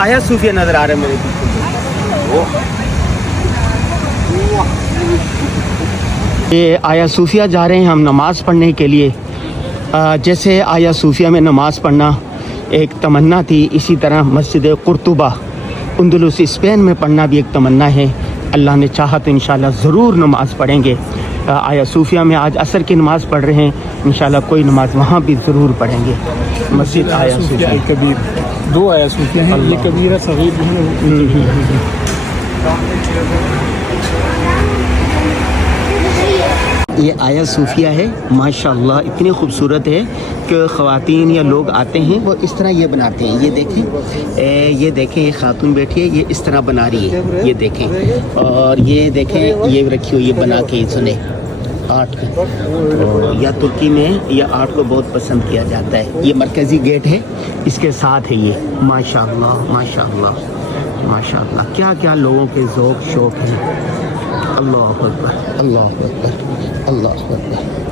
आया सूफिया नज़र आ रहा है मेरे पीछे। ये आया सूफिया जा रहे हैं हम नमाज़ पढ़ने के लिए। जैसे आया सूफिया में नमाज़ पढ़ना एक तमन्ना थी, इसी तरह मस्जिद कुर्तुबा अंदलुस स्पेन में पढ़ना भी एक तमन्ना है। अल्लाह ने चाहा तो इंशाल्लाह ज़रूर नमाज़ पढ़ेंगे। आया सूफिया में आज असर की नमाज़ पढ़ रहे हैं, इंशाल्लाह कोई नमाज़ वहाँ भी ज़रूर पढ़ेंगे। मस्जिद आया सूफिया कबीर, दो आया सूफिया हैं, ये कबीर सगीर है। ये आया सूफिया है, माशाल्लाह इतनी खूबसूरत है कि ख़वातीन या लोग आते हैं वो इस तरह ये बनाते हैं। ये देखें ये खातून बैठी है, ये इस तरह बना रही है, ये देखें। और ये देखें ये रखी हुई, ये बना के सुने आर्ट या तुर्की में ये आर्ट को बहुत पसंद किया जाता है। ये मरकज़ी गेट है, इसके साथ है ये। माशाल्लाह माशाल्लाह माशाल्लाह, क्या क्या लोगों के ज़ौक़ शौक़ हैं। अल्लाह अकबर, अल्लाह अकबर, अल्लाह अकबर।